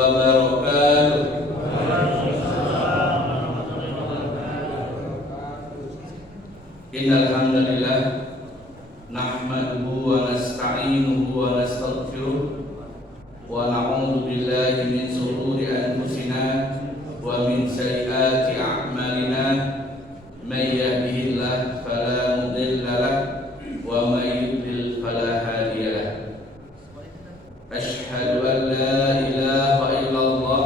wabarakatuh. Innal hamdalillah nahmaduhu wa nasta'inuhu wa nastaghfiruh wa na'udzu billahi min shururi anfusina wa min sayyiati a'malina. May yahdihillahu fala mudilla lahu wa may yudlil fala hadiya lahu. Asyhadu an la ilaha illallah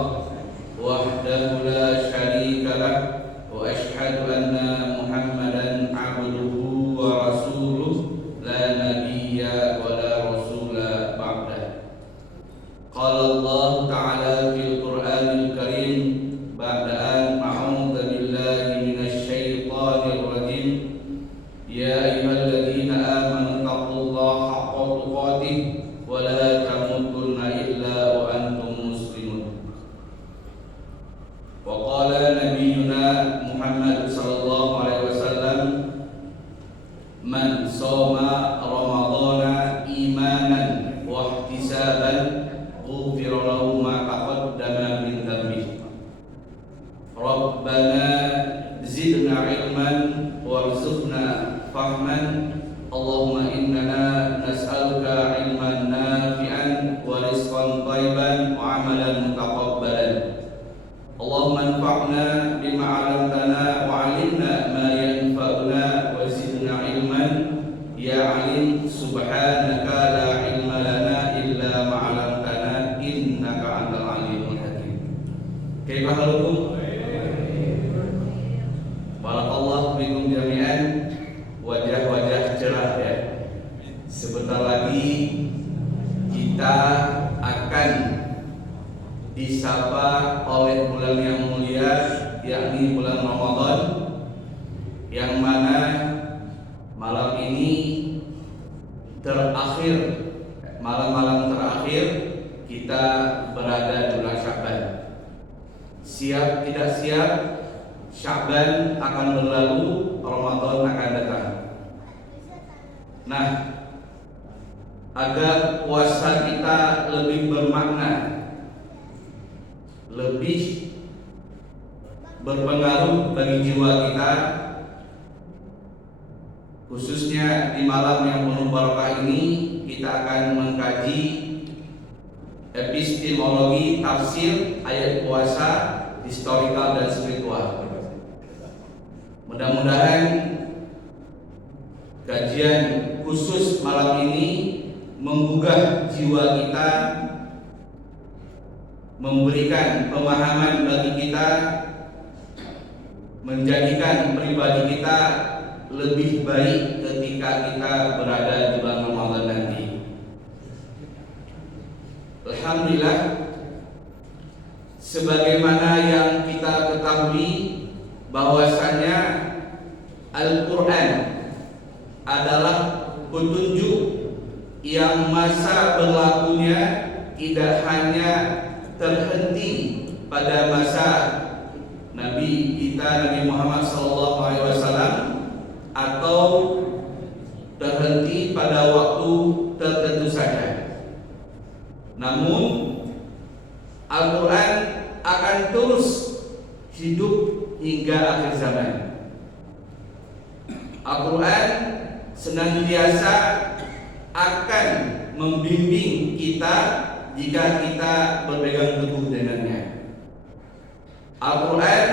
wahdahu la syarika lahu wa asyhadu anna Muhammadan abduhu wa rasuluh la nabiyya wa la rasula ba'dah. Qala Allah ta'ala fil Qur'anil Karim ba'da an a'udzu billahi minasy syaithanir rajim. Ya ayyuhalladzina amanu taqullaha haqqa tuqatih wa la tamutunna illa wa antum muslimun. Wa qala nabiyyuna Muhammad sallallahu alaihi wasallam, man shoma ramadhana imanan wa ihtisaban ghufira lahu ma taqaddama min dhanbihi. Rabbana zidna ilman warzuqna fahman. Allahumma innana nas'aluka ilman nafi'an wa rizqan thayyiban wa amalan mutaqabbalan. Allahumma anfa'na bima 'allamtana wa 'allimna ma yanfa'una wa zidna ilman ya 'alim. Subhanaka la ilma lana illa ma 'allamtana innaka antal 'alimul hakim. Kaifa halukum? Barakallahu bikum jami'an. Wajah-wajah cerah ya. Sebentar lagi kita akan disapa oleh bulan yang mulia, yakni bulan Ramadan, yang mana malam ini terakhir, malam-malam terakhir kita berada di bulan Sya'ban. Siap tidak siap, Sya'ban akan berlalu, Ramadan akan datang. Nah, agar puasa kita lebih bermakna, lebih berpengaruh bagi jiwa kita, khususnya di malam yang penuh barokah ini, kita akan mengkaji epistemologi tafsir ayat puasa, historikal dan spiritual. Mudah-mudahan kajian khusus malam ini menggugah jiwa kita, memberikan pemahaman bagi kita, menjadikan pribadi kita lebih baik ketika kita berada di bulan Ramadan nanti. Alhamdulillah, sebagaimana yang kita ketahui bahwasannya Al-Quran adalah petunjuk yang masa berlakunya tidak hanya terhenti pada masa Nabi kita Nabi Muhammad SAW atau terhenti pada waktu tertentu saja. Namun Al-Quran akan terus hidup hingga akhir zaman. Al-Quran senantiasa akan membimbing kita jika kita berpegang teguh dengannya. Al-Quran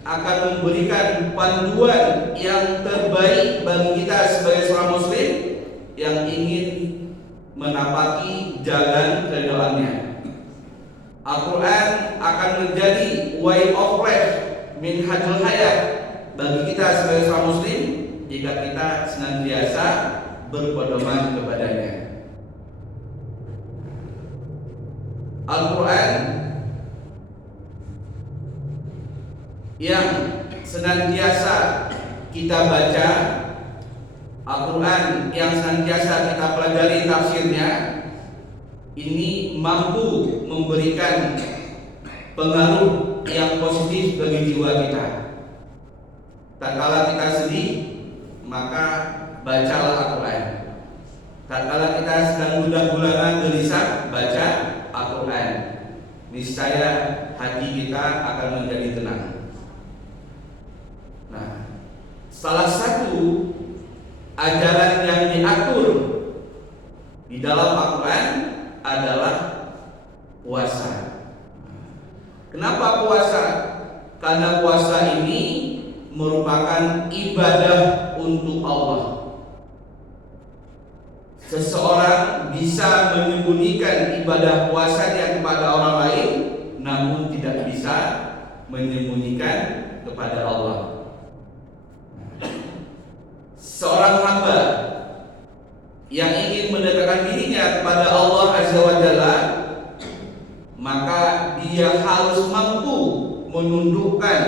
akan memberikan panduan yang terbaik bagi kita sebagai seorang muslim yang ingin menapaki jalan keridhaannya. Al-Quran akan menjadi way of life, minhajul hayat bagi kita sebagai seorang muslim jika kita senantiasa berpedoman kepadanya. Al-Quran yang senantiasa kita baca, Al-Quran yang senantiasa kita pelajari tafsirnya, ini mampu memberikan pengaruh yang positif bagi jiwa kita. Tatkala kita sedih, maka bacalah Al-Quran. Tatkala kita sedang gundah gulana gelisah, baca Al-Quran. niscaya hati kita akan menjadi tenang. Nah, salah satu ajaran yang diatur di dalam Al-Quran adalah puasa. Kenapa puasa? Karena puasa ini merupakan ibadah untuk Allah. Seseorang bisa menyembunyikan ibadah puasanya kepada orang lain, namun tidak bisa menyembunyikan kepada Allah. Seorang hamba yang ingin mendekatkan dirinya kepada Allah Azza wa Jalla, maka dia harus mampu menundukkan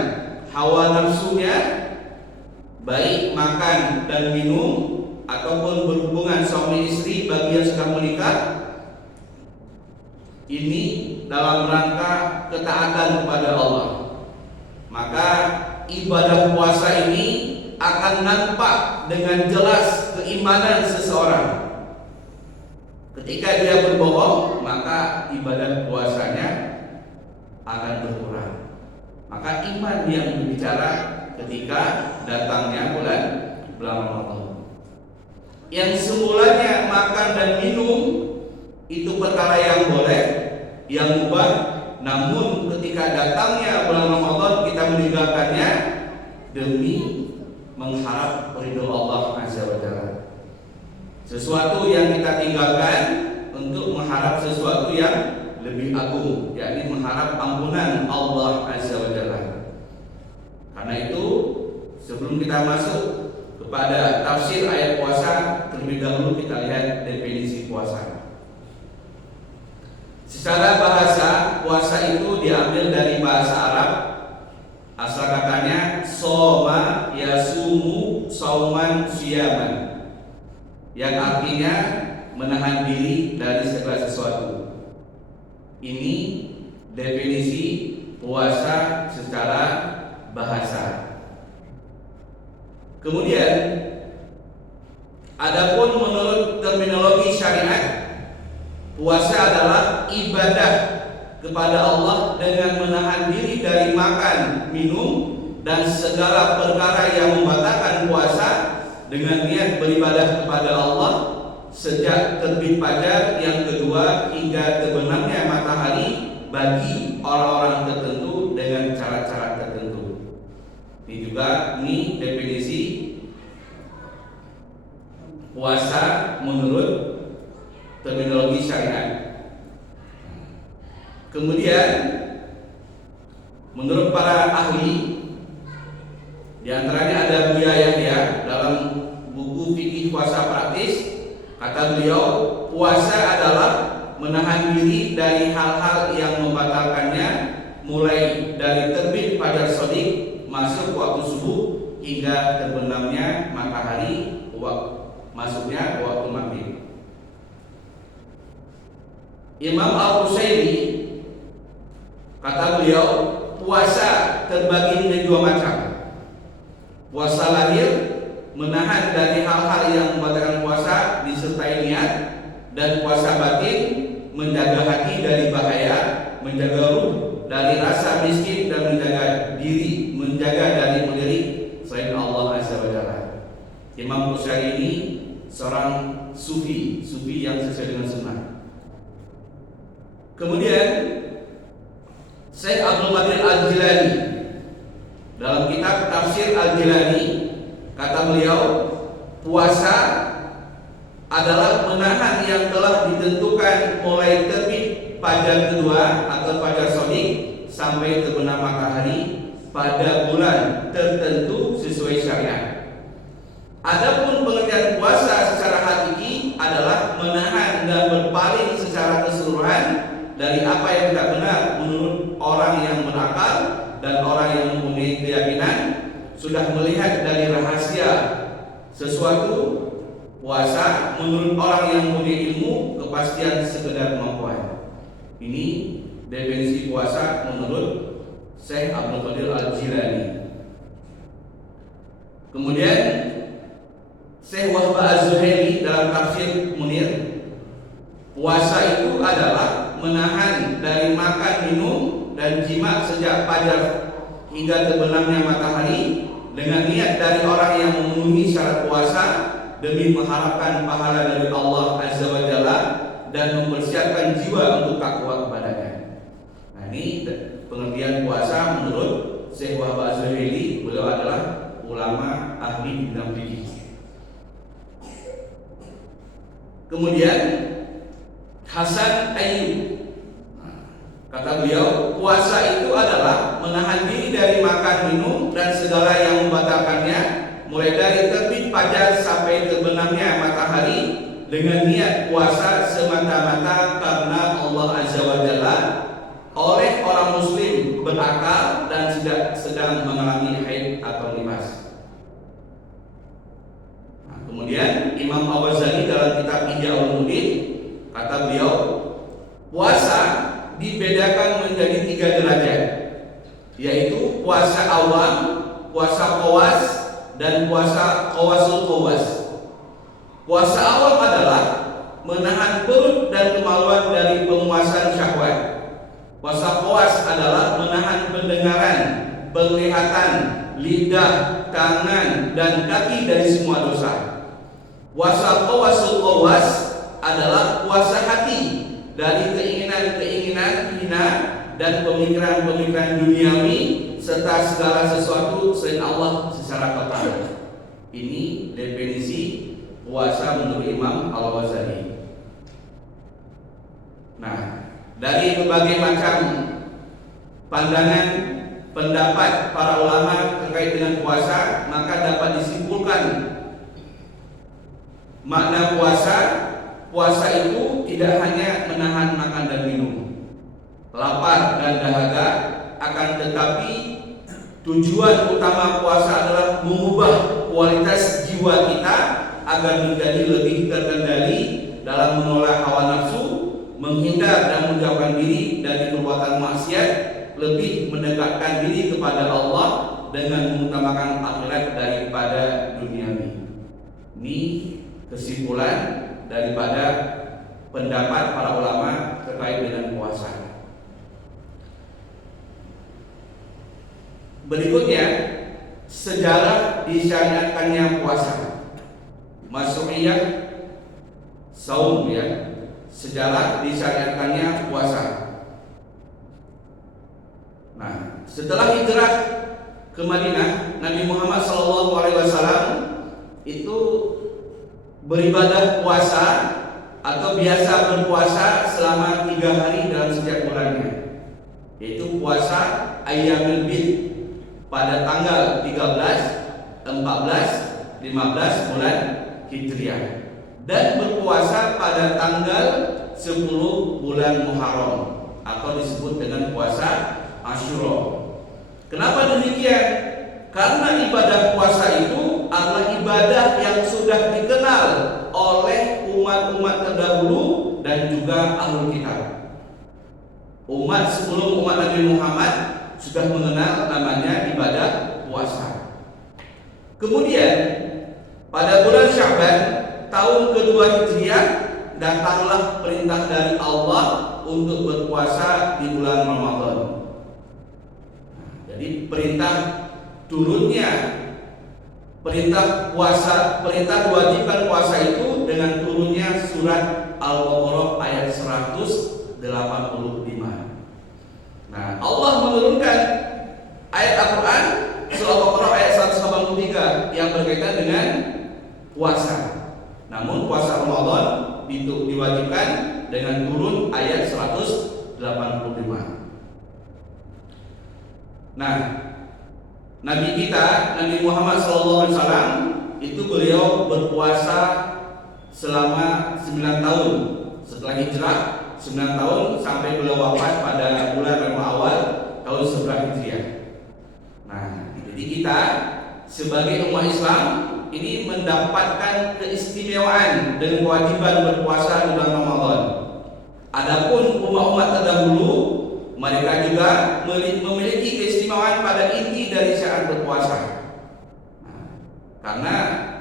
hawa nafsunya, baik makan dan minum ataupun berhubungan suami istri bagi yang sedang menikah. Ini dalam rangka ketaatan kepada Allah. Maka ibadah puasa ini akan nampak dengan jelas keimanan seseorang. Ketika dia berbohong, maka ibadah puasanya akan berkurang. Maka iman yang berbicara ketika datangnya bulan Ramadan. Yang semulanya makan dan minum itu perkara yang boleh, yang mubah, namun ketika datangnya bulan Ramadan kita meninggalkannya demi mengharap ridho Allah Azza wa Jalla. Sesuatu yang kita tinggalkan untuk mengharap sesuatu yang lebih agung, yakni mengharap ampunan Allah Azza wa Jalla. Karena itu, sebelum kita masuk kepada tafsir ayat puasa, terlebih dahulu kita lihat definisi puasa. Secara bahasa, puasa itu diambil dari bahasa Arab. Asal katanya soma yasumu sauman siyaman, yang artinya menahan diri dari segala sesuatu. Ini definisi puasa secara bahasa. Kemudian, adapun menurut terminologi syariat, puasa adalah ibadah kepada Allah dengan menahan diri dari makan, minum, dan segala perkara yang membatalkan puasa dengan niat beribadah kepada Allah sejak terbit fajar yang kedua hingga terbenamnya matahari bagi orang-orang tertentu dengan cara-cara tertentu. Ini definisi puasa menurut terminologi syariat. Kemudian menurut para ahli, di antaranya ada Buya Yahya dalam buku fikih puasa praktis, kata beliau, puasa adalah menahan diri dari hal-hal yang membatalkannya, mulai dari terbit fajar shadiq masuk waktu subuh hingga terbenamnya matahari masuknya waktu maghrib. Imam Al-Qusairi, kata beliau, puasa terbagi menjadi dua macam. Puasa lahir, menahan dari hal-hal yang membatalkan puasa disertai niat, dan puasa batin, menjaga hati dari bahaya, menjaga ruh dari rasa miskin, dan menjaga diri, menjaga dari melirik selain Allah Azza wa Jalla. Imam Qusairi ini seorang sufi yang sesuai dengan sunnah. Kemudian Syekh Abdul Qadir Al-Jilani dalam kitab Tafsir Al-Jilani, kata beliau, puasa adalah menahan yang telah ditentukan mulai terbit fajar kedua atau fajar shadiq sampai terbenam matahari pada bulan tertentu sesuai syariat. Adapun pengertian puasa secara hakiki adalah menahan dan berpaling secara keseluruhan dari apa yang tidak benar menurut orang yang berakal dan orang yang mempunyai keyakinan sudah melihat dari rahasia sesuatu. Puasa menurut orang yang mempunyai ilmu kepastian sekedar kemampuan. Ini definisi puasa menurut Syekh Abdul Qadir Al-Jilani. Kemudian Syekh Wahbah Az-Zuhaili dalam tafsir Munir, puasa itu adalah menahan dari makan, minum dan jima sejak fajar hingga terbenamnya matahari dengan niat dari orang yang memenuhi syarat puasa demi mengharapkan pahala dari Allah Azza wa Jalla dan mempersiapkan jiwa untuk takwa kepadanya. Nah, ini pengertian puasa menurut Syekh Wahab Az-Zuhaili. Beliau adalah ulama ahli bidang fikih. Kemudian Hasan Ayyub, kata beliau, puasa itu adalah menahan diri dari makan, minum dan segala yang membatalkannya, mulai dari terbit fajar sampai terbenamnya matahari, dengan niat puasa semata-mata karena Allah Azza wa Jalla oleh orang muslim berakal dan tidak sedang mengalami haid atau nifas. Nah, kemudian Imam Al-Ghazali dalam kitab Ihya Ulumuddin, kata beliau, puasa dibedakan menjadi 3 derajat, yaitu puasa awam, puasa qawas, dan puasa qawasul qawas. Puasa awam adalah menahan perut dan kemaluan dari pemuasan syahwat. Puasa qawas adalah menahan pendengaran, penglihatan, lidah, tangan, dan kaki dari semua dosa. Puasa qawasul qawas adalah puasa hati dari keinginan-keinginan hina dan pemikiran-pemikiran duniawi serta segala sesuatu selain Allah secara total. Ini definisi puasa menurut Imam Al-Ghazali. Nah, dari berbagai macam pandangan pendapat para ulama terkait dengan puasa, maka dapat disimpulkan makna puasa itu tidak hanya menahan makan dan minum, lapar dan dahaga, akan tetapi tujuan utama puasa adalah mengubah kualitas jiwa kita agar menjadi lebih terkendali dalam menolak hawa nafsu, menghindar dan menjauhkan diri dari perbuatan maksiat, lebih mendekatkan diri kepada Allah dengan mengutamakan akhirat daripada duniawi. Ini kesimpulan daripada pendapat para ulama terkait dengan puasa. Berikutnya, sejarah disyariatkannya puasa. Mas'uliyah saum, ya. Sejarah disyariatkannya puasa. Nah, setelah hijrah ke Madinah, Nabi Muhammad SAW itu beribadah puasa atau biasa berpuasa selama 3 hari dalam setiap bulannya, yaitu puasa Ayyamul Bid pada tanggal 13, 14, 15 bulan Hijriah, dan berpuasa pada tanggal 10 bulan Muharram atau disebut dengan puasa Asyura. Kenapa demikian? Karena ibadah puasa itu adalah ibadah yang sudah dikenal oleh umat-umat terdahulu dan juga ahlul kitab. Umat sebelum umat Nabi Muhammad sudah mengenal namanya ibadah puasa. Kemudian pada bulan Sya'ban tahun kedua Hijriah datanglah perintah dari Allah untuk berpuasa di bulan Ramadan. Jadi perintah turunnya perintah kewajiban puasa itu dengan turunnya surat Al-Baqarah ayat 185. Nah, Allah menurunkan ayat Al-Quran surah Al-Baqarah ayat 183 yang berkaitan dengan puasa. Namun puasa Ramadan itu diwajibkan dengan turun ayat 185. Nah, Nabi kita, Nabi Muhammad SAW itu beliau berpuasa selama 9 tahun setelah hijrah, 9 tahun sampai beliau wafat pada bulan Rabiul Awal tahun 11 Hijriah. Nah, jadi kita sebagai umat Islam ini mendapatkan keistimewaan dengan kewajiban berpuasa di bulan Ramadan. Adapun umat-umat terdahulu, mereka juga memiliki keistimewaan pada inti dari syarat berpuasa. Nah, karena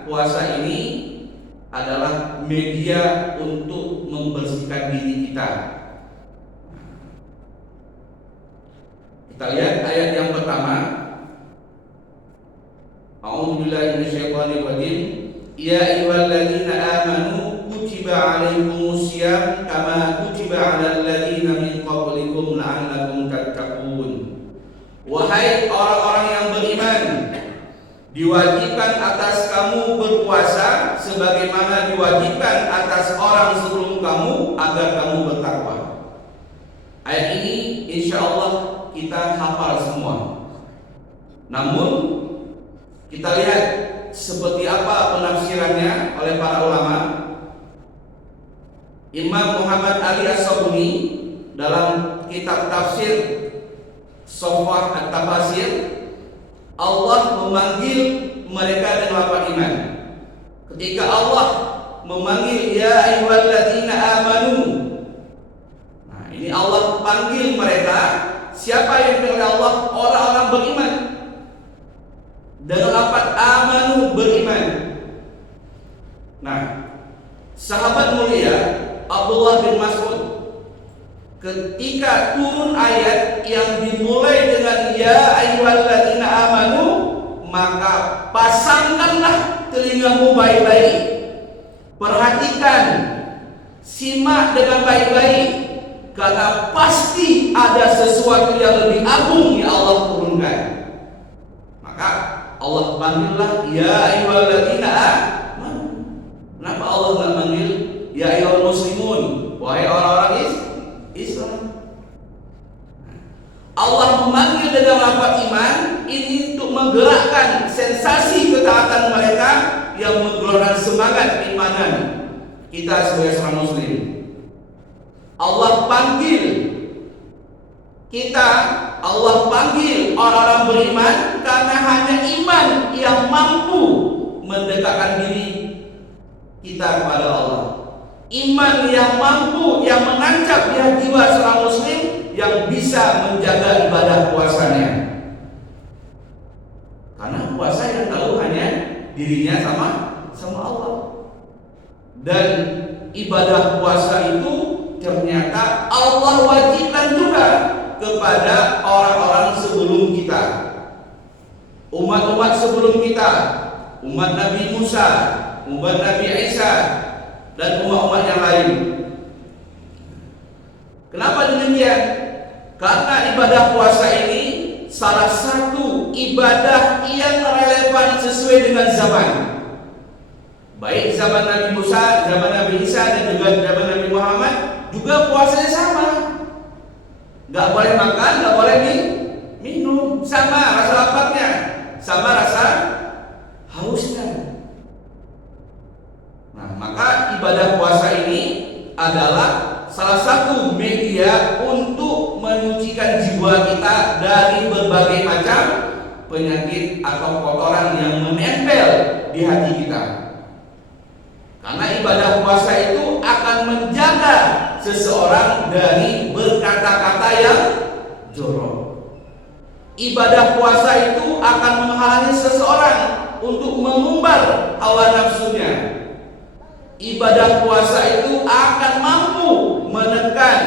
puasa ini adalah media untuk membersihkan diri kita. Kita lihat ayat yang pertama. A'udzubillahi minasyaitonirrajim. Ya ayyuhalladzina amanu kutiba 'alaikumusiyam kama kutiba 'alal ladzina min qablikum la'allakum tattaqun. Wahai orang-orang yang beriman, diwajibkan atas kamu berpuasa sebagaimana diwajibkan atas orang sebelum kamu agar kamu bertakwa. Ayat ini insyaallah kita hafal semua. Namun kita lihat seperti apa penafsirannya oleh para ulama. Imam Muhammad Ali As-Sabuni dalam kitab tafsir Sofah At-Tafasir, Allah memanggil mereka dengan lafaz iman. Ketika Allah memanggil ya ayyuhalladzina amanu, nah ini Allah panggil mereka. Siapa yang dipanggil Allah? Orang-orang beriman. Dengan lafaz amanu, beriman. Nah, sahabat mulia Abdullah bin Mas'ud ketika turun ayat yang dimulai dengan ya ayyuhalladzina amanu, maka pasangkanlah telingamu baik-baik. Perhatikan, simak dengan baik-baik, karena pasti ada sesuatu yang lebih agung yang Allah turunkan. Maka Allah panggillah ya ayyuhalladzina amanu. Kenapa Allah enggak manggil ya ayyuhal muslimun, wahai orang-orang Islam? Allah memanggil dengan lafaz iman ini untuk menggerakkan sensasi ketaatan mereka yang menggelorkan semangat keimanan kita sebagai seorang muslim. Allah panggil kita, Allah panggil orang-orang beriman karena hanya iman yang mampu mendekatkan diri kita kepada Allah. Iman yang mampu, yang menancap di hati jiwa seorang muslim yang bisa menjaga ibadah puasanya. Karena puasa yang tahu hanya dirinya sama Allah. Dan ibadah puasa itu ternyata Allah wajibkan juga kepada orang-orang sebelum kita. Umat-umat sebelum kita, umat Nabi Musa, umat Nabi Isa, dan umat-umat yang lain. Kenapa demikian? Karena ibadah puasa ini salah satu ibadah yang relevan sesuai dengan zaman. Baik zaman Nabi Musa, zaman Nabi Isa, dan juga zaman Nabi Muhammad juga puasanya sama. Gak boleh makan, gak boleh minum, sama rasa laparnya, sama rasa hausnya. Nah, maka ibadah puasa ini adalah salah satu media untuk menyucikan jiwa kita dari berbagai macam penyakit atau kotoran yang menempel di hati kita. Karena ibadah puasa itu akan menjaga seseorang dari berkata-kata yang jorok. Ibadah puasa itu akan menghalangi seseorang untuk mengumbar hawa nafsunya. Ibadah puasa itu akan mampu menekan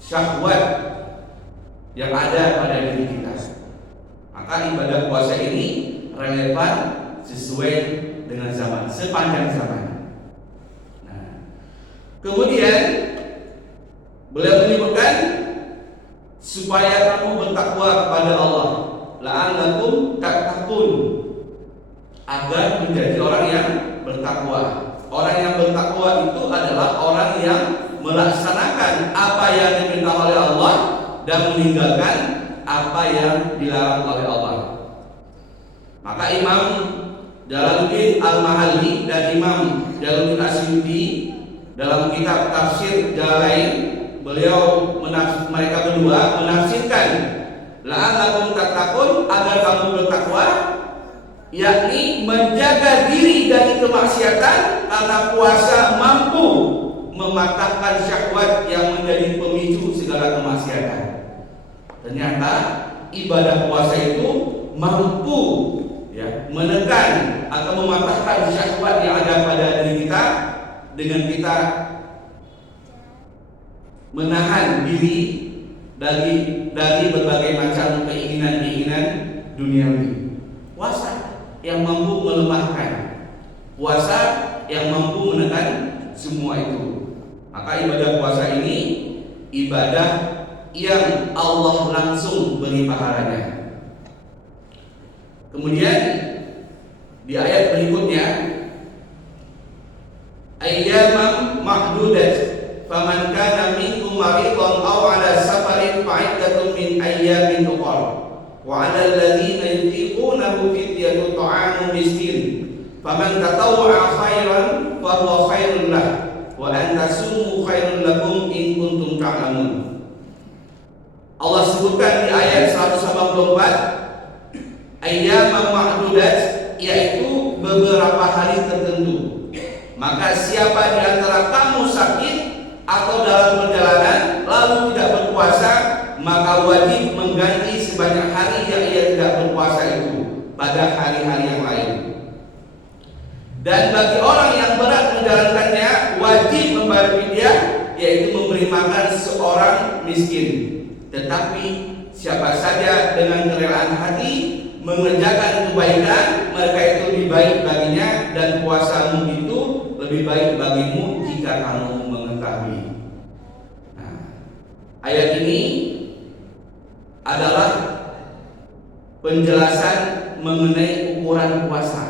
syahwat yang ada pada diri kita. Maka ibadah puasa ini relevan sesuai dengan zaman, sepanjang zaman. Nah, kemudian beliau menyebutkan supaya kamu bertakwa kepada Allah, la'allakum tattaqun, agar menjadi orang yang bertakwa. Orang yang bertakwa itu adalah orang yang melaksanakan apa yang diperintah oleh Allah dan meninggalkan apa yang dilarang oleh Allah. Maka Imam Jalaluddin Al-Mahalli dan Imam Jalaluddin Asyuti dalam kitab tafsir Jalalain, mereka berdua menafsirkan la'allakum tattaqun, agar kamu bertakwa, yakni menjaga diri dari kemaksiatan, karena puasa mampu mematahkan syahwat yang menjadi pemicu segala kemaksiatan. Ternyata ibadah puasa itu mampu menekan atau mematahkan syahwat yang ada pada diri kita dengan kita menahan diri dari berbagai macam keinginan-keinginan duniawi. Puasa yang mampu melemahkan, puasa yang mampu menekan semua itu. Maka ibadah puasa ini ibadah yang Allah langsung beri pahalanya. Kemudian di ayat berikutnya, ayyaman ma'dudat faman kana minkum maridan aw ala safarin fa'iddatun min ayyamin ukhra wa 'alal ladzina yutiqunahu fidyatun ta'amu miskin faman tatawwa'a khairan fa huwa khairul lah wa an tasumu khairul lakum in kuntum ta'lamun. Allah sebutkan di ayat 184 ayyaman ma'dudat, yaitu beberapa hari tertentu. Maka siapa di antara kamu sakit atau dalam perjalanan lalu tidak berpuasa, maka wajib mengganti sebanyak hari yang ia tidak berpuasa itu pada hari-hari yang lain. Dan bagi orang yang berat menjalankannya, wajib membayar fidyah, yaitu memberi makan seorang miskin. Tetapi siapa saja dengan kerelaan hati mengerjakan kebaikan, maka itu lebih baik baginya, dan puasamu itu lebih baik bagimu jika kamu mengetahui. Nah, ayat ini adalah penjelasan mengenai ukuran puasa.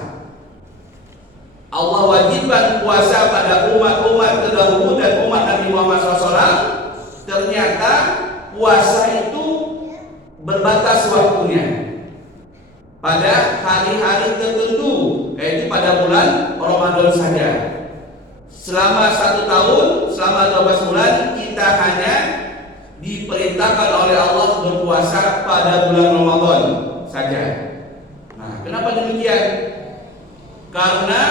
Allah wajibkan puasa pada umat-umat terdahulu dan umat Nabi Muhammad SAW. Ternyata puasa itu berbatas waktunya pada hari-hari tertentu, yaitu pada bulan Ramadan saja. Selama 1 tahun, selama 12 bulan, kita hanya diperintahkan oleh Allah berpuasa pada bulan Ramadan saja. Nah, kenapa demikian? Karena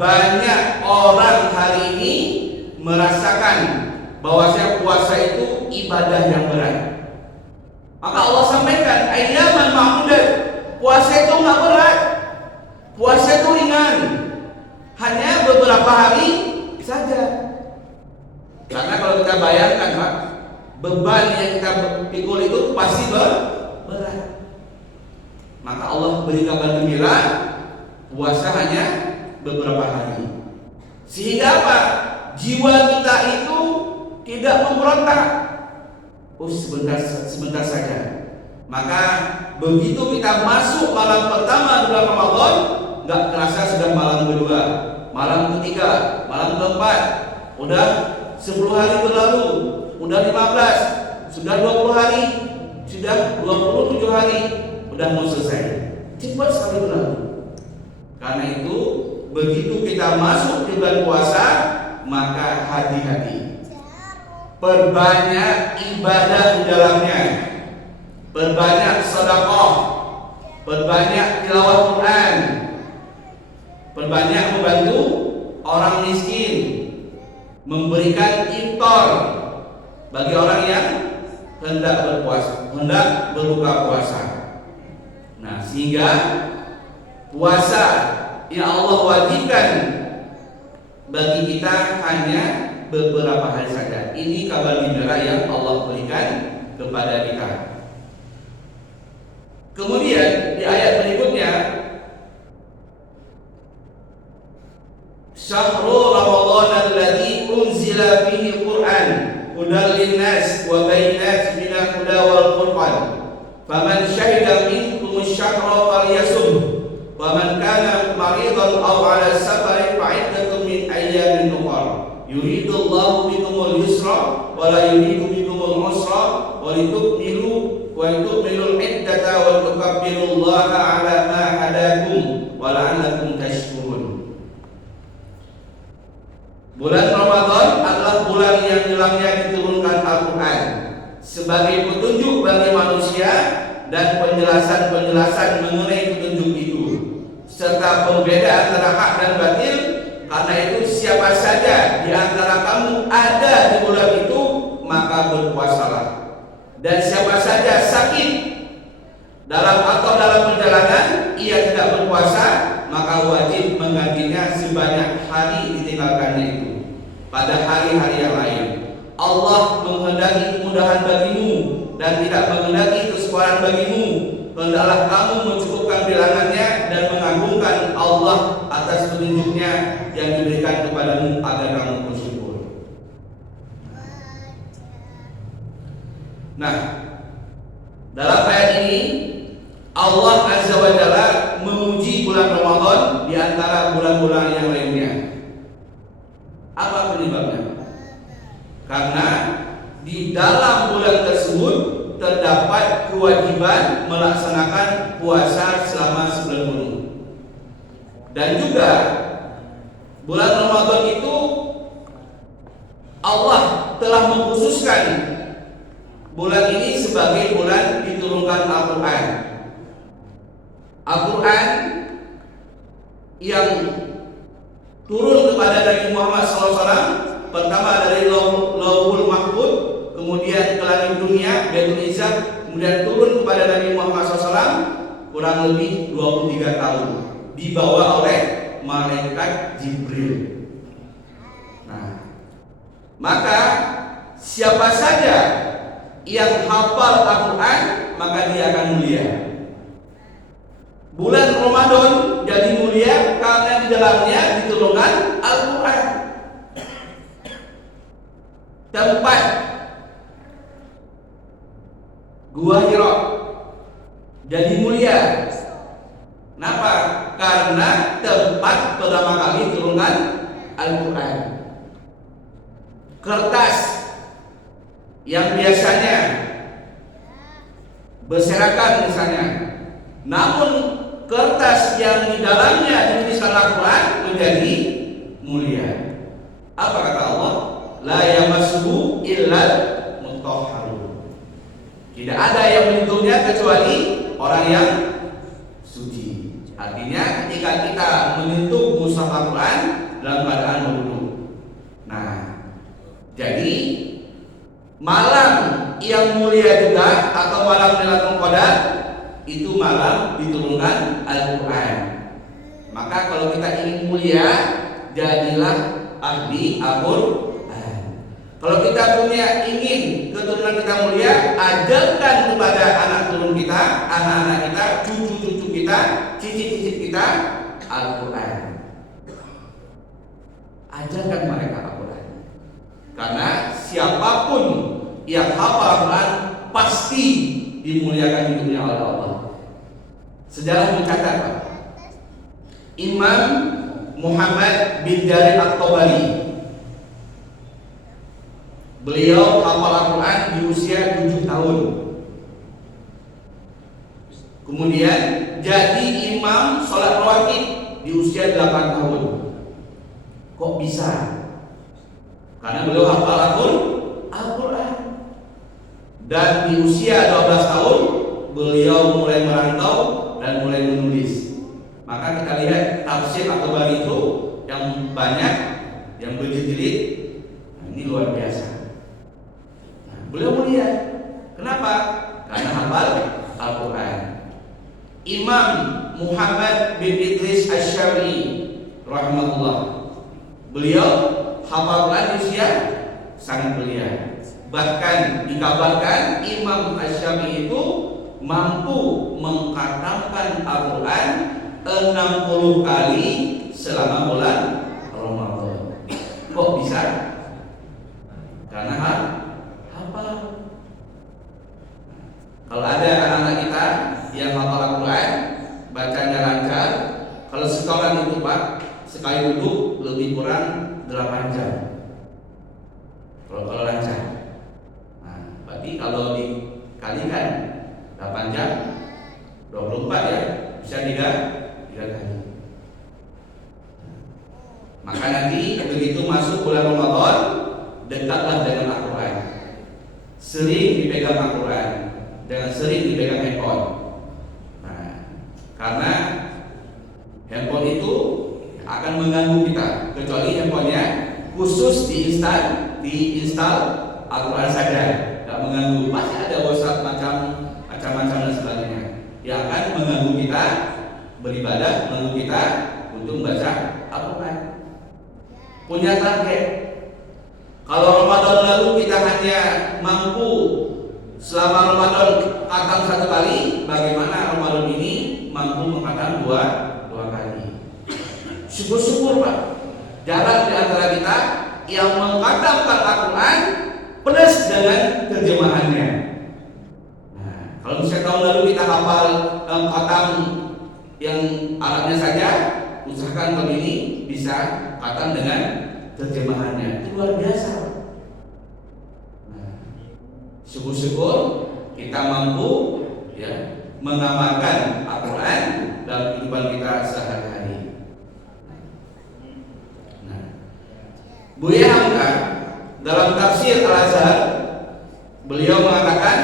banyak orang hari ini merasakan bahwasanya puasa itu ibadah yang berat. Maka Allah sampaikan ayyaman ma'dudat, puasa itu nggak berat, puasa itu ringan, hanya beberapa hari saja. Karena kalau kita bayangkan, Pak, beban yang kita pikul itu pasti berat. Maka Allah beri kabar gembira, puasa hanya beberapa hari. Sehingga apa? Jiwa kita itu tidak memberontak. Oh, sebentar saja. Maka begitu kita masuk malam pertama bulan Ramadan, nggak terasa sudah malam kedua, malam ketiga, malam keempat. Udah 10 hari berlalu, udah 15, sudah 20 hari, sudah 27 hari, udah mau selesai. Cepat sekali berlalu. Karena itu begitu kita masuk di bulan puasa, maka hati-hati. Perbanyak ibadah di dalamnya, perbanyak sedekah, perbanyak tilawah Quran, perbanyak membantu orang miskin, memberikan iftar bagi orang yang hendak berpuasa, hendak berbuka puasa. Nah, sehingga puasa yang Allah wajibkan bagi kita hanya beberapa hari saja. Ini kabar gembira yang Allah berikan kepada kita. Kemudian di ayat berikutnya, Syahrul Ramadan alladzi unzila fihi Qur'an hudan linnas wa bayyinatin minal huda wal furqan. Faman syahida minkum asy-syahra falyasum wa man kana maridan aw 'ala safarin fa'iddatun min ayyamin ukhra. Yuridullahu bikumul yusra wa la yuridu bikumul usra wa litukmilu wa tukmilul iddata wa tukabbirullaha 'ala ma hadakum wa la'allakum tashkurun. Bulan Ramadan adalah bulan yang di dalamnya diturunkan Al-Quran sebagai petunjuk bagi manusia dan penjelasan-penjelasan mengenai petunjuk itu, serta pembeda antara hak dan batil. Karena itu siapa saja di antara kamu ada di bulan itu, maka berpuasalah. Dan siapa saja sakit dalam perjalanan ia tidak berpuasa, maka wajib menggantinya sebanyak hari ditinggalkannya itu pada hari-hari yang lain. Allah menghendaki kemudahan bagimu tidak mengendaki kesukaran bagimu, hendaklah kamu mencukupkan bilangannya dan mengagungkan Allah atas petunjuknya yang diberikan kepadamu agar kamu bersyukur. Nah, dalam ayat ini Allah Azza wa Jalla memuji bulan Ramadan di antara bulan-bulan yang lainnya. Apa penyebabnya? Karena di dalam bulan tersebut terdapat kewajiban melaksanakan puasa selama sebulan penuh. Dan juga bulan Ramadan itu Allah telah mengkhususkan bulan ini sebagai bulan diturunkan Al-Quran. Al-Quran yang turun kepada Nabi Muhammad SAW, pertama dari Lauhul Mahfuz, kemudian ke langit dunia Baitul Izzah, kemudian turun kepada Nabi Muhammad SAW kurang lebih 23 tahun, dibawa oleh malaikat Jibril. Nah, maka siapa saja yang hafal Al-Quran maka dia akan mulia. Bulan Ramadan jadi mulia karena di dalamnya diturunkan Al-Quran. Tempat Gua Hira jadi mulia. Kenapa? Karena tempat pertama kali turunkan Al-Quran. Kertas yang biasanya berserakan misalnya, namun kertas yang di dalamnya dituliskan Al-Quran menjadi mulia. Apa kata Allah? La yamassuhu illal mutahharun. Tidak ada yang menyentuhnya kecuali orang yang suci. Artinya ketika kita menyentuh mushaf Al-Quran dalam keadaan berwudu. Nah, jadi malam yang mulia juga atau malam Lailatul Qadar itu malam diturunkan Al-Quran. Maka kalau kita ingin mulia, jadilah ahli Al-Quran. Kalau kita punya ingin keturunan kita mulia, ajarkan kepada anak turun kita, anak-anak kita, cucu-cucu kita, cicit-cicit kita Al-Quran. Ajarkan mereka Al-Quran. Karena siapapun yang hafal Al-Quran pasti dimuliakan hidupnya oleh Allah. Sejarah mencatat, Imam Muhammad bin Jarir At-Tabari, beliau hafal Al-Quran di usia 7 tahun. Kemudian jadi imam sholat rawatib di usia 8 tahun. Kok bisa? Karena beliau hafal Al-Quran. Dan di usia 12 tahun beliau mulai merantau dan mulai menulis. Maka kita lihat tafsir At-Tabari itu yang banyak, yang berjilid. Nah, ini luar biasa. Nah, beliau mulia. Kenapa? Karena hafal Al-Quran. Imam Muhammad bin Idris Asy-Syafi'i rahimahullah, beliau hafal Quran di usia sangat belia. Bahkan dikabarkan Imam Asy-Syafi'i itu mampu mengkhatamkan Al-Quran 60 kali selama bulan Ramadan. Kok bisa? Karena hafal. Kalau ada anak-anak kita yang hafal Al-Quran, bacanya lancar, kalau sekolah itu Pak, sekali duduk lebih kurang 8 jam. Kalau lancar. Nah, berarti kalau dikalikan 8 jam 24 ya, bisa 3 kali. Maka nanti begitu masuk bulan Ramadan, dekatlah dengan Al-Quran. Sering dipegang Al-Quran, jangan sering dipegang handphone. Nah, karena handphone itu akan mengganggu kita, kecuali handphonenya khusus diinstal Al-Quran saja, tidak mengganggu. Pasti ada WhatsApp macam-macam dan sebagainya yang akan mengganggu kita beribadah, mengganggu kita untuk membaca Al-Quran. Punya target. Kalau Ramadan lalu kita hanya mampu 10 selama Ramadan khatam 1 kali, bagaimana Ramadan ini mampu menghatam 2 kali? Syukur-syukur Pak. Jarang di antara kita yang menghatamkan Al-Quran plus dengan terjemahannya. Nah, kalau misalnya tahun lalu kita hafal khatam yang Arabnya saja, usahakan tahun ini bisa khatam dengan terjemahannya. Itu luar biasa. Nah, syukur-syukur kita mampu ya mengamalkan Al-Quran dalam kehidupan kita sehari-hari. Nah, Buya Hamka dalam tafsir Al-Azhar, beliau mengatakan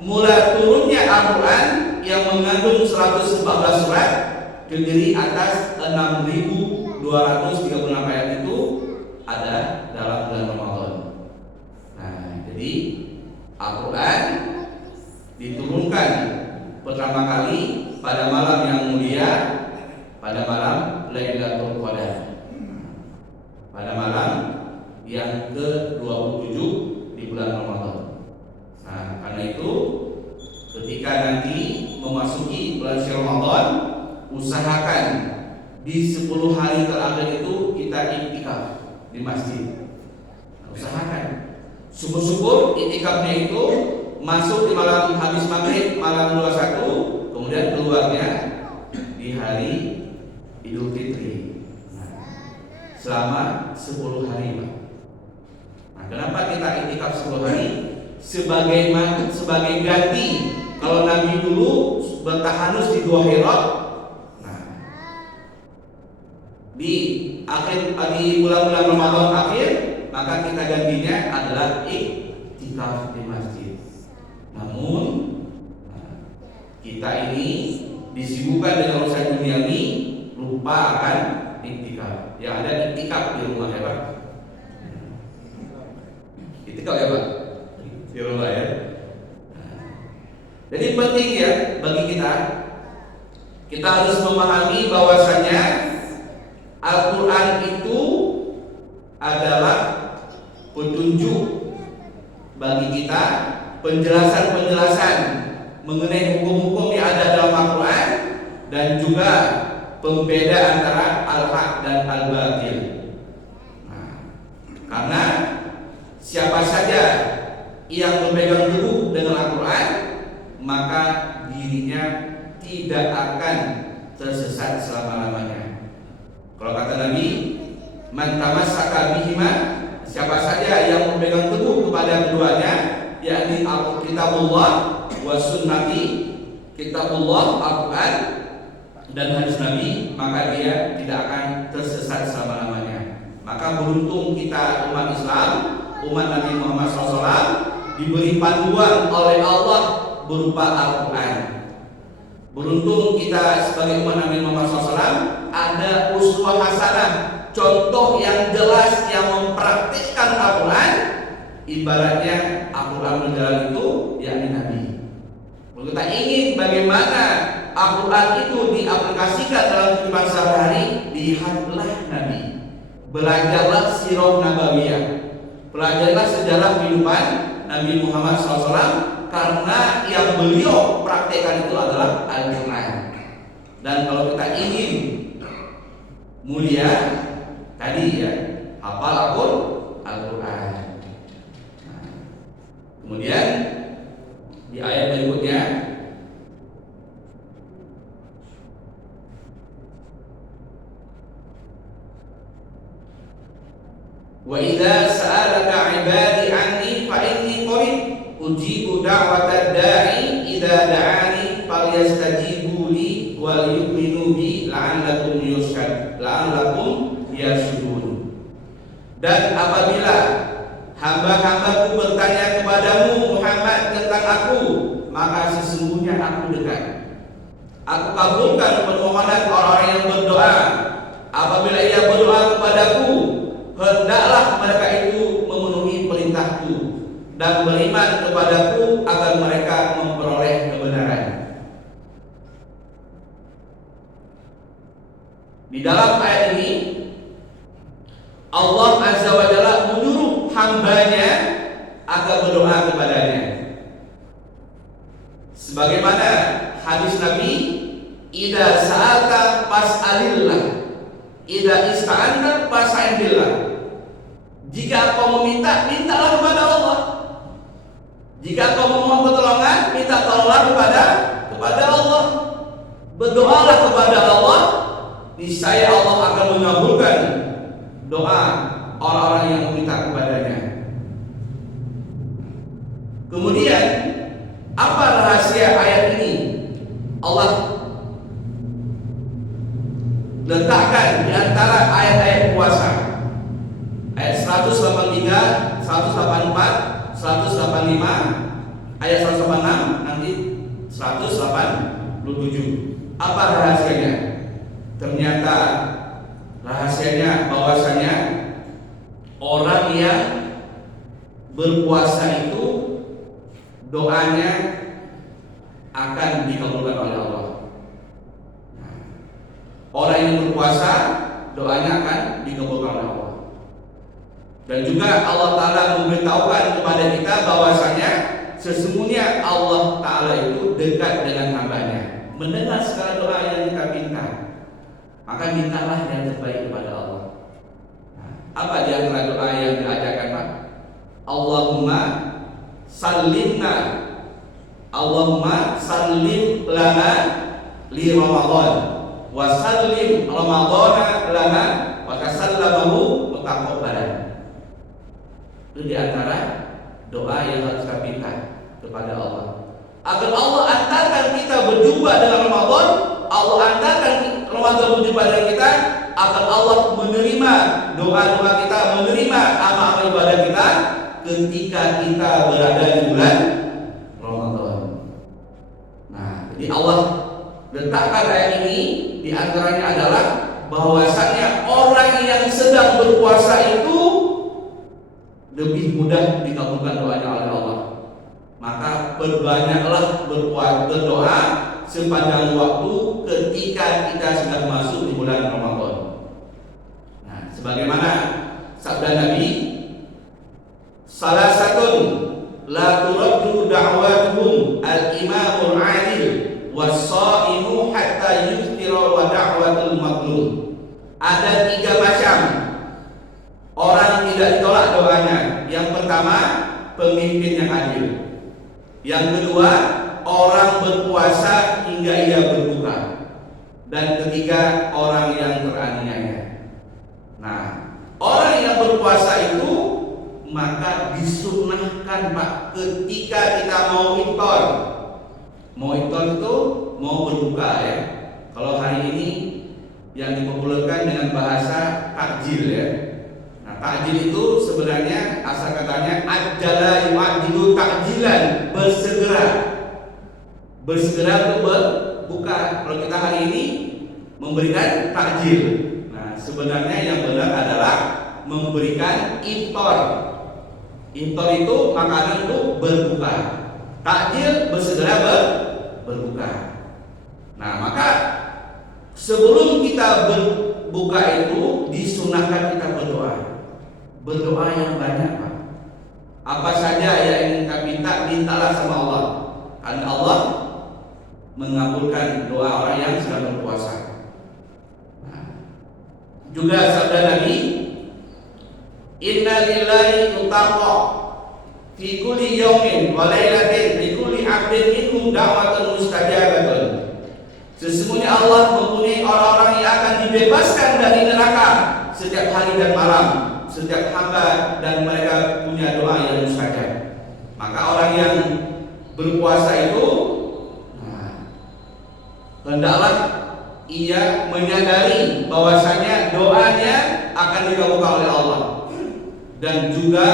mula turunnya Al-Quran yang mengandung 114 surat terdiri atas 6.236 ayat itu ada dalam bulan Ramadan. Nah, jadi Al-Quran diturunkan pertama kali pada malam yang mulia, pada malam Lailatul Qadar, pada malam yang ke-27 di bulan Ramadan. Nah, karena itu ketika nanti memasuki bulan Ramadan, usahakan di 10 hari terakhir itu kita iktikaf di masjid. Nah, usahakan. Syukur-syukur iktikafnya itu masuk di malam habis maghrib, malam 21, kemudian keluarnya di hari Idul Fitri. Nah, selama 10 hari Pak. Nah, kenapa kita iktikaf 10 hari? Sebagai ganti kalau Nabi dulu bertahanus di Gua Hira. Nah, di bulan-bulan Ramadan akhir, maka kita gantinya adalah iktikaf di masjid. Namun kita ini disibukkan dengan urusan duniawi, lupa akan iktikaf. Yang ada iktikaf di rumah ya Pak. Iktikaf ya Pak, di rumah ya. Jadi penting ya bagi kita harus memahami bahwasanya Al-Quran itu adalah petunjuk bagi kita, penjelasan-penjelasan mengenai hukum-hukum yang ada dalam Al-Quran, dan juga pembeda antara al-haq dan al-batil. Nah, karena siapa saja yang berpegang teguh dengan Al-Quran, maka dirinya tidak akan tersesat selama-lamanya. Kalau kata Nabi, man tamassaka bihima, siapa saja yang berpegang teguh kepada keduanya, yakni kitabullah wa sunnati, kitabullah Al-Quran dan hadis Nabi, maka dia tidak akan tersesat selama-lamanya. Maka beruntung kita umat Islam, umat Nabi Muhammad SAW, diberi panduan oleh Allah berupa Al-Quran. Beruntung kita sebagai umat Nabi Muhammad SAW ada uswah hasanah, contoh yang jelas yang mempraktikkan Al-Quran. Ibaratnya Al-Quran berjalan itu yakni Nabi. Kalau kita ingin bagaimana Al-Quran itu diaplikasikan dalam kehidupan sehari-hari, lihatlah Nabi, belajarlah sirah nabawiyah, belajarlah sejarah kehidupan Nabi Muhammad SAW, karena yang beliau praktekkan itu adalah Al-Quran. Dan kalau kita ingin mulia, tadi ya, hafal Al-Quran. Nah, kemudian di ayat berikutnya, wa idza sa'alaka 'ibadi 'anni fa inni qarib ujibu da'watad da'i idza da'ani falyastajibu li wal yu'minu bi la'allakum yarshudun. Dan apabila hamba-hambaku bertanya kepadamu Muhammad tentang aku, maka sesungguhnya aku dekat. Aku kabulkan permohonan orang-orang yang berdoa. Apabila ia berdoa kepadaku, hendaklah mereka itu memenuhi perintahku dan beriman kepadaku agar mereka memperoleh kebenaran. Di dalam ayat ini Allah Azza wa Jalla menyuruh hambanya agar berdoa kepadanya. Sebagaimana hadis Nabi, "Idza sa'alta fas'alillah, idza ista'anta fasta'in billah." Jika kau meminta, mintalah kepada Allah. Jika kau memohon pertolongan, minta tolonglah kepada Allah. Berdoalah kepada Allah, niscaya Allah akan mengabulkan doa orang-orang yang meminta kepadanya. Kemudian, apa rahasia ayat ini? Allah letakkan di antara ayat-ayat puasa. Ayat 183, 184, 185, ayat 186, nanti 187. Apa rahasianya? Ternyata rahasianya bahwasanya orang yang berpuasa itu doanya akan dikabulkan oleh Allah. Orang yang berpuasa doanya akan dikabulkan oleh Allah. Dan juga Allah Ta'ala memberitahukan kepada kita bahwasanya sesungguhnya Allah Ta'ala itu dekat dengan hambanya, mendengar segala doa yang kita minta. Maka mintalah yang terbaik kepada Allah. Apa di antara doa yang diajarkan, Pak? Allahumma sallimna, Allahumma sallim lana li Ramadan, wa sallim Ramadana lana wa tasallamahu mutaqabbalan. Itu di antara doa yang harus kita minta kepada Allah, agar Allah antarkan kita berjumpa dengan Ramadan. Allah antarkan Ramadan berjumpa dengan kita, agar Allah menerima doa-doa kita, menerima amal-amal ibadah kita ketika kita berada di bulan Ramadan. Nah, jadi Allah letakkan ayat ini di antaranya adalah bahwasanya orang yang sedang berpuasa itu lebih mudah dikabulkan doanya oleh Allah. Maka perbanyaklah berdoa sepanjang waktu ketika kita sudah masuk di bulan Ramadan. Nah, sebagaimana sabda Nabi, salasatun la turaddu da'watuhum al-imamul 'adil was-sha'imu hatta yuftira wa da'watul mazlum. Ada 3 macam orang tidak ditolak doanya. Yang pertama, pemimpin yang adil. Yang kedua, orang berpuasa hingga ia berbuka. Dan ketiga, orang yang teraniaya. Nah, orang yang berpuasa itu maka disunnahkan, Pak, ketika kita mau iftar. Mau iftar itu mau berbuka ya. Kalau hari ini yang dipopulerkan dengan bahasa takjil ya. Takjil itu sebenarnya asal katanya ajala yu'adilu takjilan, bersegera untuk berbuka. Kalau kita hari ini memberikan takjil, nah sebenarnya yang benar adalah memberikan iftar. Iftar itu makanan untuk berbuka, takjil bersegera berbuka. Nah, maka sebelum kita berbuka itu disunahkan kita berdoa. Berdoa yang banyak, Pak. Apa saja yang ingin kita minta, mintalah sama Allah. Karena Allah mengabulkan doa orang yang sedang berpuasa. Nah, juga sabda Nabi, inna lillahi mutaqa fi kulli yawmin wa lailatin li kulli 'abdin minhum da'watun mustajabatun. Sesungguhnya Allah mempunyai orang-orang yang akan dibebaskan dari neraka setiap hari dan malam. Setiap hamba dan mereka punya doa yang mustajab. Maka orang yang berpuasa itu hendaklah ia menyadari bahwasanya doanya akan dikabulkan oleh Allah. Dan juga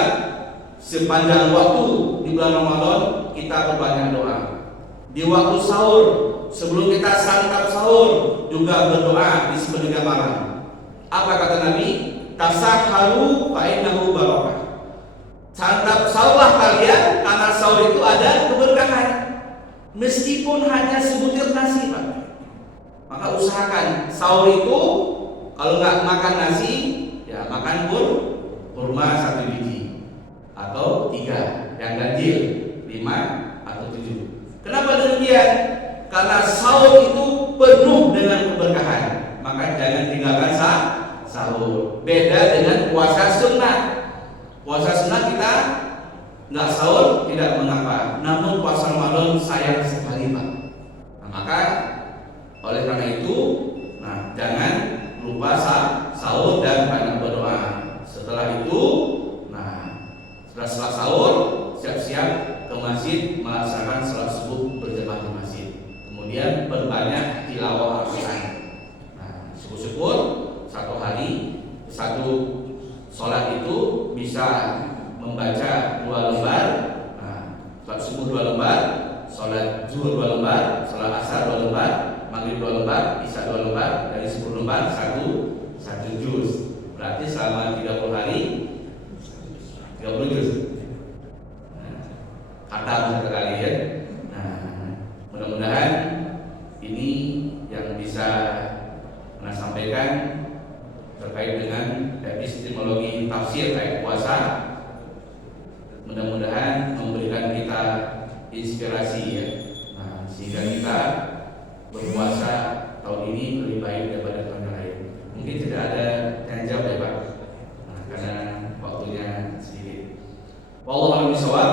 sepanjang waktu di bulan Ramadan kita berbanyak doa. Di waktu sahur, sebelum kita santap sahur juga berdoa di sepertiga malam. Apa kata Nabi? Tasahharu fa innahu barakah. Santap sahurlah kalian karena sahur itu ada keberkahan. Meskipun hanya sebutir nasi, Pak. Maka usahakan sahur itu kalau nggak makan nasi, ya makan kurma 1 biji atau 3 yang ganjil, 5 atau 7. Kenapa demikian? demikian karena sahur itu penuh dengan keberkahan, maka jangan tinggalkan sahur. Beda dengan puasa sunnah. Puasa sunnah kita nggak sahur tidak mengapa, namun puasa Ramadan sayang sekali Pak. Nah, maka oleh karena itu, jangan lupa sahur dan banyak berdoa. Setelah itu, setelah sahur siap-siap ke masjid melaksanakan salat subuh berjamaah di masjid. Kemudian perbanyak tilawah Al-Quran. Syukur-syukur satu hari satu sholat itu bisa membaca 2 lembar, sholat subuh 2 lembar, sholat zuhur 2 lembar, sholat asar 2 lembar, maghrib 2 lembar, isya 2 lembar, dari 10 lembar satu juz. Berarti selama 30 hari 30 juz. Khatam satu kali ya. Mudah-mudahan ini yang bisa Anda sampaikan terkait dengan epistemologi tafsir terkait puasa. Mudah-mudahan memberikan kita inspirasi ya, sehingga kita berpuasa tahun ini lebih baik daripada tahun lain. Mungkin tidak ada yang jawab ya Pak, karena waktunya sedikit. Wallahu a'lam bishawab.